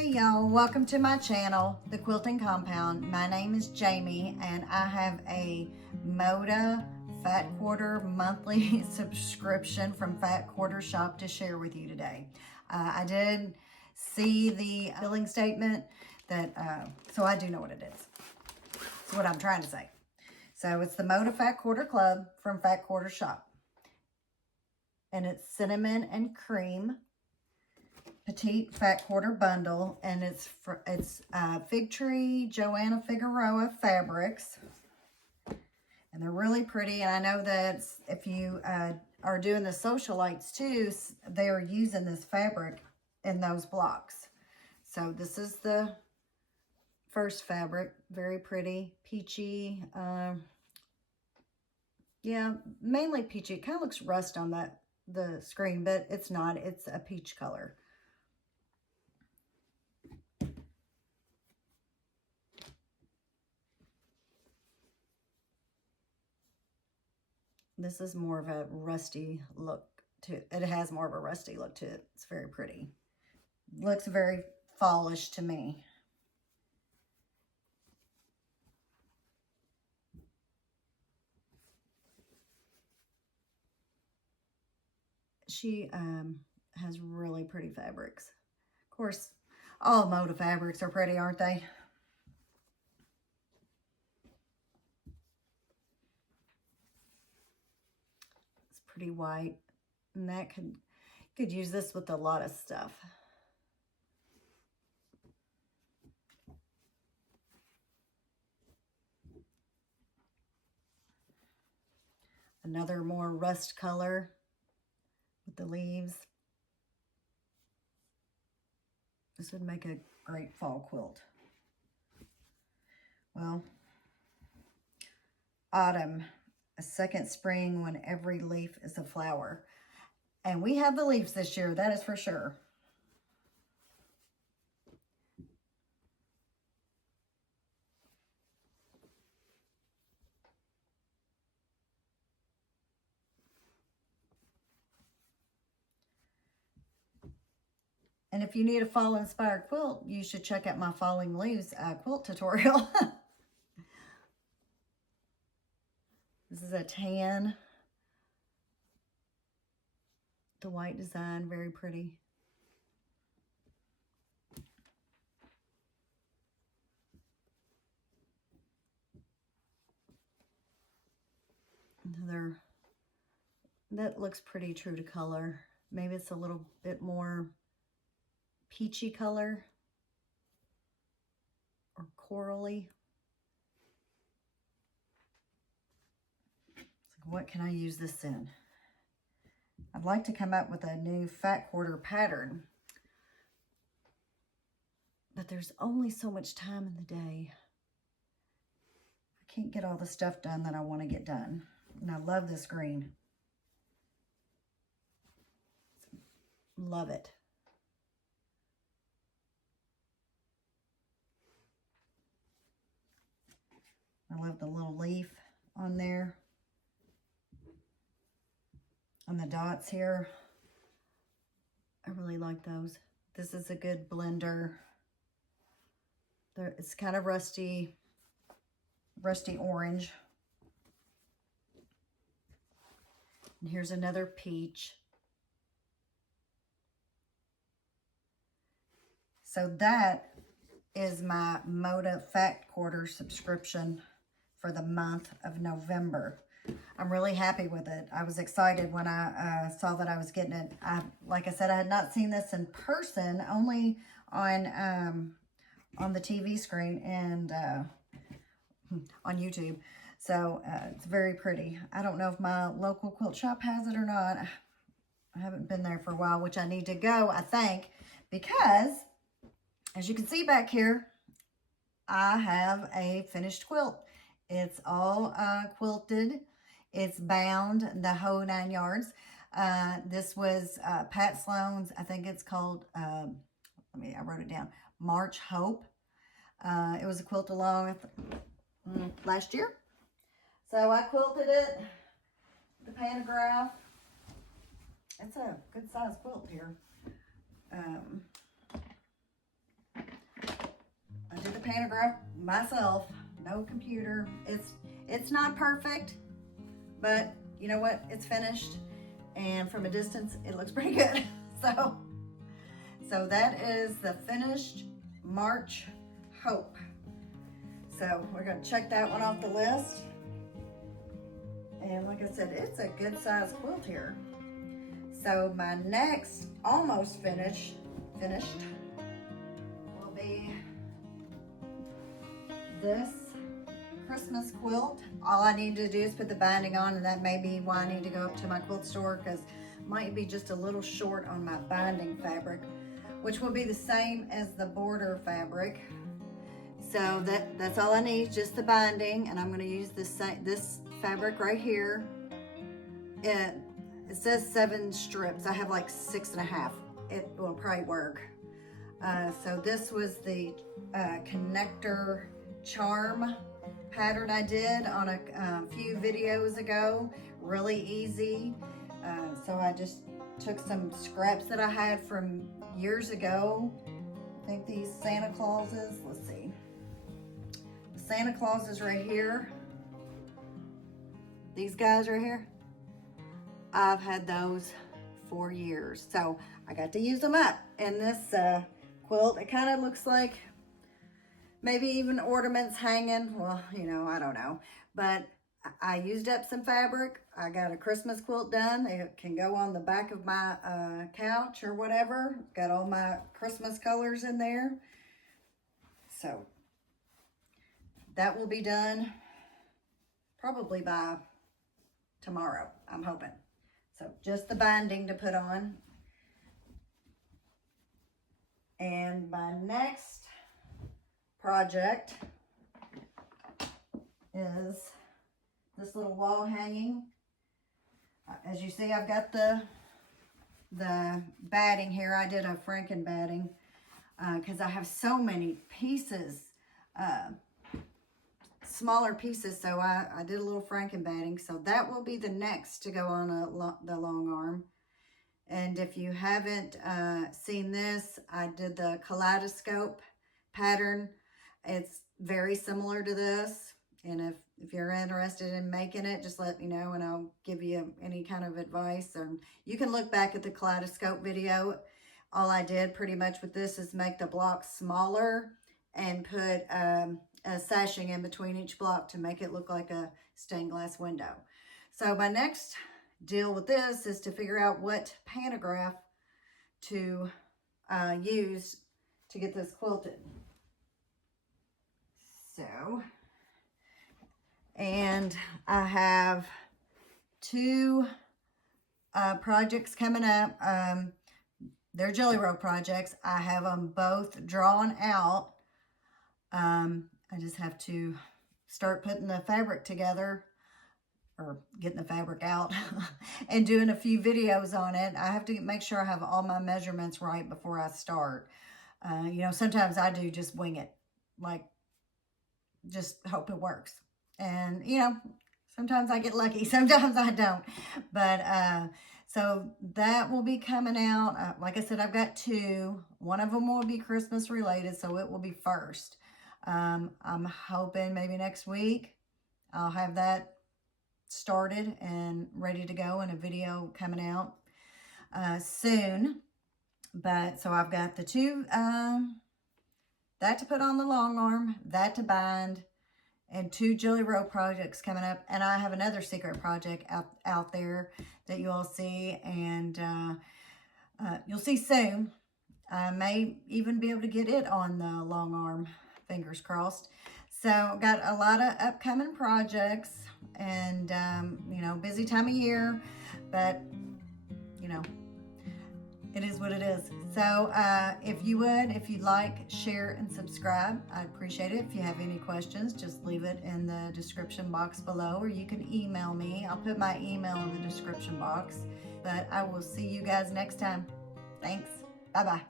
Hey y'all, welcome to my channel, The Quilting Compound. My name is Jamie and I have a Moda Fat Quarter monthly subscription from Fat Quarter Shop to share with you today. I did see the billing statement so I do know what it is. That's what I'm trying to say. So it's the Moda Fat Quarter Club from Fat Quarter Shop. And it's cinnamon and cream petite fat quarter bundle, and it's fig tree Joanna Figueroa fabrics, and they're really pretty. And I know that if you are doing the socialites too, they're using this fabric in those blocks. So this is the first fabric, very pretty, peachy. Yeah, mainly peachy. It kind of looks rust on the screen, but it's not. It's a peach color. This is more of a rusty look to it. It has more of a rusty look to it. It's very pretty. Looks very fallish to me. She has really pretty fabrics. Of course, all Moda fabrics are pretty, aren't they? Pretty white, and that could use this with a lot of stuff. Another more rust color with the leaves. This would make a great fall quilt. Well, autumn. A second spring when every leaf is a flower. And we have the leaves this year, that is for sure. And if you need a fall inspired quilt, you should check out my falling leaves quilt tutorial. This is a tan. The white design, very pretty. That looks pretty true to color. Maybe it's a little bit more peachy color or corally. What can I use this in? I'd like to come up with a new fat quarter pattern, but there's only so much time in the day. I can't get all the stuff done that I want to get done. And I love this green. Love it. I love the little leaf on there. On the dots here. I really like those. This is a good blender. It's kind of rusty orange. And here's another peach. So that is my Moda Fat Quarter subscription for the month of November. I'm really happy with it. I was excited when I saw that I was getting it. Like I said, I had not seen this in person, only on the TV screen and on YouTube. So it's very pretty. I don't know if my local quilt shop has it or not. I haven't been there for a while, which I need to go, I think, because as you can see back here, I have a finished quilt. It's all quilted. It's bound, the whole 9 yards. This was Pat Sloan's, I think it's called, I wrote it down, March Hope. It was a quilt along last year. So I quilted it, the pantograph. It's a good size quilt here. pantograph myself, no computer. It's not perfect, but you know what? It's finished, and from a distance, it looks pretty good. So that is the finished March Hope. So we're gonna check that one off the list. And like I said, it's a good size quilt here. So my next almost finished will be this Christmas quilt. All I need to do is put the binding on, and that may be why I need to go up to my quilt store, because it might be just a little short on my binding fabric, which will be the same as the border fabric. So that's all I need, just the binding, and I'm going to use this fabric right here. It says 7 strips. I have like 6.5. It will probably work. So this was the connector charm pattern I did on a few videos ago. Really easy. So I just took some scraps that I had from years ago. I think these Santa Clauses, let's see. The Santa Claus is right here. These guys right here, I've had those for years. So I got to use them up in this quilt. It kind of looks like maybe even ornaments hanging. Well, you know, I don't know. But I used up some fabric. I got a Christmas quilt done. It can go on the back of my couch or whatever. Got all my Christmas colors in there. So that will be done probably by tomorrow, I'm hoping. So just the binding to put on. And my next project is this little wall hanging. As you see, I've got the batting here. I did a Franken batting because I have so many pieces, smaller pieces, so I did a little Franken batting. So that will be the next to go on the long arm. And if you haven't seen this, I did the kaleidoscope pattern. It's very similar to this. And if you're interested in making it, just let me know and I'll give you any kind of advice. Or you can look back at the kaleidoscope video. All I did pretty much with this is make the blocks smaller and put a sashing in between each block to make it look like a stained glass window. So my next deal with this is to figure out what pantograph to use to get this quilted. So, and I have 2 projects coming up. They're jelly roll projects. I have them both drawn out. I just have to start putting the fabric together, or getting the fabric out and doing a few videos on it. I have to make sure I have all my measurements right before I start. You know, sometimes I do just wing it, like just hope it works. And, you know, sometimes I get lucky, sometimes I don't. But so that will be coming out. Like I said, I've got 2. One of them will be Christmas related, so it will be first. I'm hoping maybe next week I'll have that started and ready to go, and a video coming out soon. But so I've got the 2 that to put on the long arm, that to bind, and 2 jelly roll projects coming up. And I have another secret project out there that you all see, and you'll see soon. I may even be able to get it on the long arm, fingers crossed. So got a lot of upcoming projects, and you know, busy time of year, but you know, it is what it is. So if you'd like, share and subscribe, I'd appreciate it. If you have any questions, just leave it in the description box below, or you can email me. I'll put my email in the description box. But I will see you guys next time. Thanks. Bye-bye.